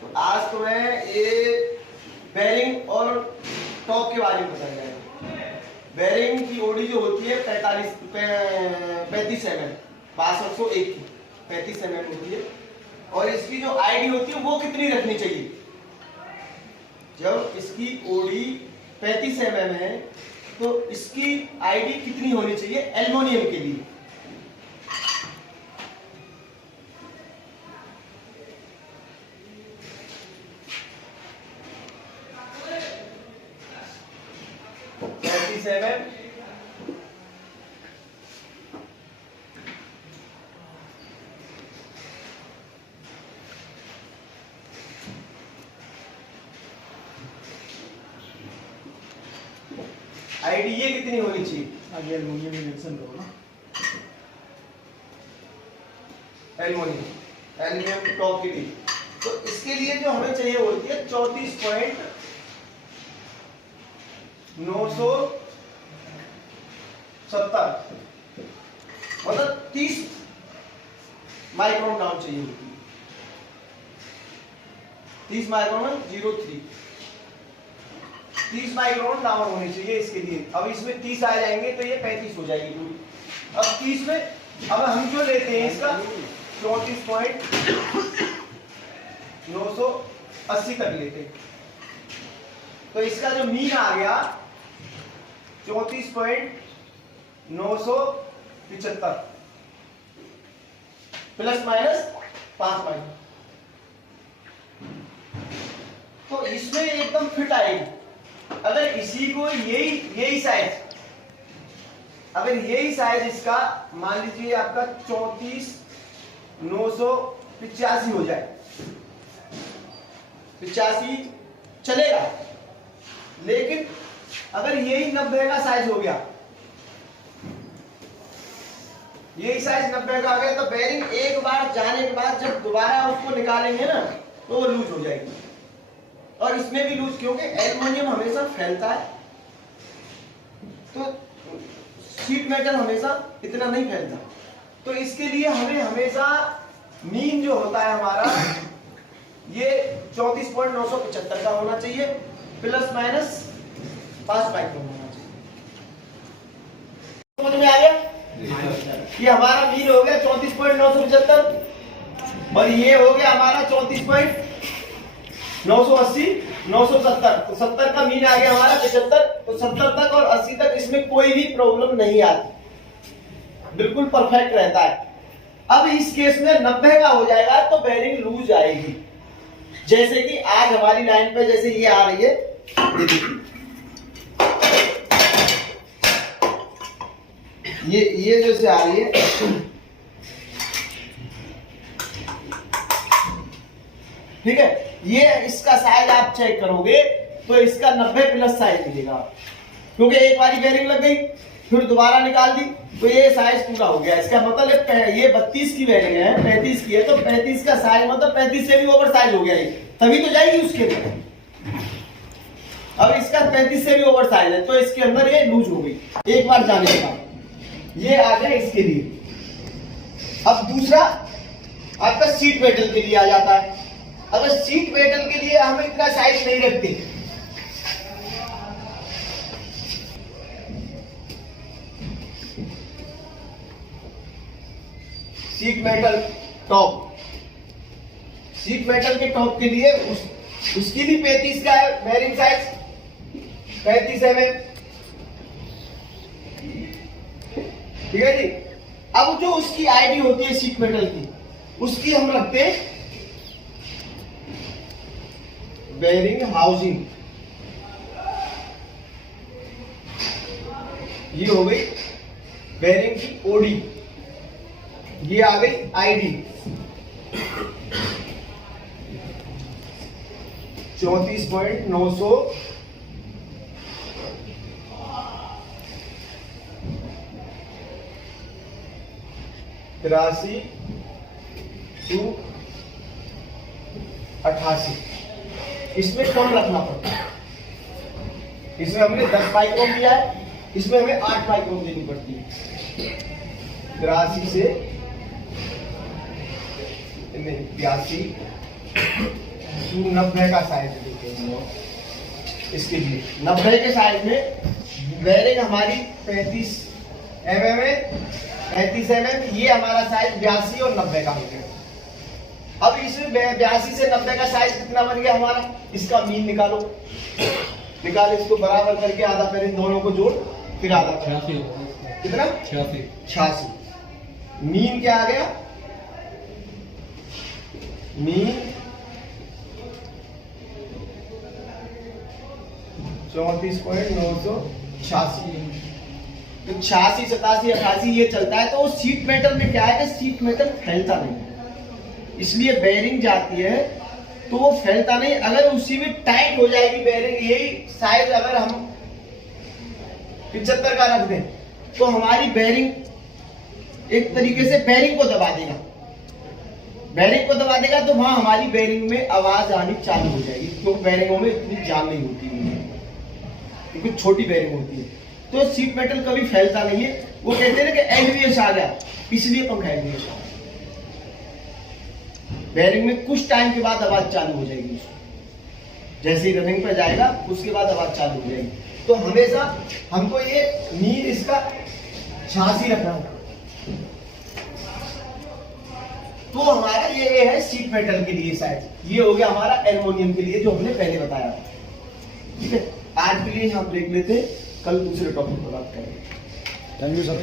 तो आज तो मैं ये बेरिंग और टॉप के बारे में बताया जाएगा। बेरिंग की ओडी जो होती है 35 mm 6201 की 35 mm होती है, और इसकी जो आईडी होती है वो कितनी रखनी चाहिए। जब इसकी ओडी 35 mm है तो इसकी आईडी कितनी होनी चाहिए एल्युमिनियम के लिए। आईडी ये कितनी होनी चाहिए। आगे एल्युमिनियम रिएक्शन लो ना, एल्युमिनियम टॉप के लिए। तो इसके लिए जो हमें चाहिए होती है 34.970 मतलब 30 माइक्रोन डाउन चाहिए होती है। 30 माइक्रोन 30 माइक्रोन डाउन होनी चाहिए इसके लिए। अब इसमें 30 आ जाएंगे तो ये 35 हो जाएगी पूरी। अब 30 में अब हम जो लेते हैं इसका 34.980 तक लेते हैं, तो इसका जो मीन आ गया 34.975 प्लस माइनस 5 माइनस। तो इसमें एकदम फिट आएगी। अगर इसी को यही साइज, अगर यही साइज इसका मान लीजिए आपका 34,985 हो जाए, 85 चलेगा, लेकिन अगर यही 90 का साइज हो गया, यही साइज 90 का आ गया, तो बेरिंग एक बार जाने के बाद जब दोबारा उसको निकालेंगे ना तो वो लूज हो जाएगी। और इसमें भी लूज, क्योंकि एल्युमिनियम हमेशा फैलता है, तो शीट मेटल हमेशा इतना नहीं फैलता। तो इसके लिए हमें हमेशा मीन जो होता है हमारा ये 34.975 का होना चाहिए, प्लस माइनस 5 माइक्रोन होना चाहिए। समझ में आ गया? ये हमारा मीन हो गया 34.975 और ये हो गया हमारा 34.980 970। तो 70 का मीन आ गया हमारा 75। तो 70 तक और 80 तक इसमें कोई भी प्रॉब्लम नहीं आती, बिल्कुल परफेक्ट रहता है। अब इस केस में 90 का हो जाएगा तो बेरिंग लूज आएगी। जैसे कि आज हमारी लाइन पे जैसे ये आ रही है, ये जैसे आ रही है, ठीक है। ये इसका साइज आप चेक करोगे तो इसका 90 प्लस साइज मिलेगा, क्योंकि एक बारी बेरिंग लग गई फिर दोबारा निकाल दी तो ये साइज पूरा हो गया। इसका मतलब ये 32 की बेरिंग है, 35 की है, तो 35 का साइज मतलब 35 से भी ओवर साइज हो गया ये, तभी तो जाएगी उसके अंदर। अब इसका 35 से भी ओवर साइज है तो इसके अंदर ये लूज हो गई एक बार जाने के बाद। ये आ गया इसके लिए। अब दूसरा आपका सीट मेटल के लिए आ जाता है। अगर सीट मेटल के लिए हम इतना साइज नहीं रखते, seat metal top, seat metal के टॉप के लिए उसकी भी 35 का है बेरिंग साइज, 35 mm, ठीक है जी। अब जो उसकी आईडी होती है सीट मेटल की, उसकी हम रखते हैं बेरिंग हाउसिंग। ये हो गई बेरिंग की ओडी, ये आ गई आईडी 34.900 83 to 88। इसमें कम रखना पड़ता है। इसमें हमने 10 माइक्रोन दिया है, इसमें हमें 8 माइक्रोन देनी पड़ती है। 83 से 82 90 का साइज देखेंगे इसके लिए। 90 के साइज में बेरिंग हमारी 35 mm है, 35 mm। ये हमारा साइज 82 और 90 का हो गया। अब इस 82 से 90 का साइज कितना बन गया हमारा, इसका मीन निकालो। निकाल, इसको बराबर करके आधा पर इन दोनों को जोड़, फिर आधा पर कितना 86। मीन क्या आ गया, मीन 34.986। तो 86, 87, 88 ये चलता है। तो सीट मेटल में क्या है कि सीट मेटल फैलता नहीं, इसलिए बेरिंग जाती है तो वो फैलता नहीं। अगर उसी में टाइट हो जाएगी बेरिंग, यही साइज अगर हम 75 का रख दें तो हमारी बेरिंग एक तरीके से बेरिंग को दबा देगा। बेरिंग को दबा देगा तो वहां हमारी बेरिंग में आवाज आनी चालू हो जाएगी, क्योंकि बेरिंगों में इतनी जान नहीं होती है, क्योंकि छोटी बेरिंग होती है। तो सीट मेटल कभी फैलता नहीं है। वो कहते हैं कि एलवीएस आ गया, इसलिए पंखा एलवीएस आ गया। बेरिंग में कुछ टाइम के बाद आवाज चालू हो जाएगी उसको, जैसे ही रनिंग पर जाएगा उसके बाद आवाज चालू हो जाएगी। तो हमेशा हमको ये मीन इसका 86 रखना है। तो हमारा ये है सीट मेटल के लिए साइज। ये हो गया हमारा एल्युमिनियम के लिए जो हमने पहले बताया था। ठीक है, आज के लिए हम देख लेते हैं, कल दूसरे टॉपिक पर बात करेंगे। Thank you sir.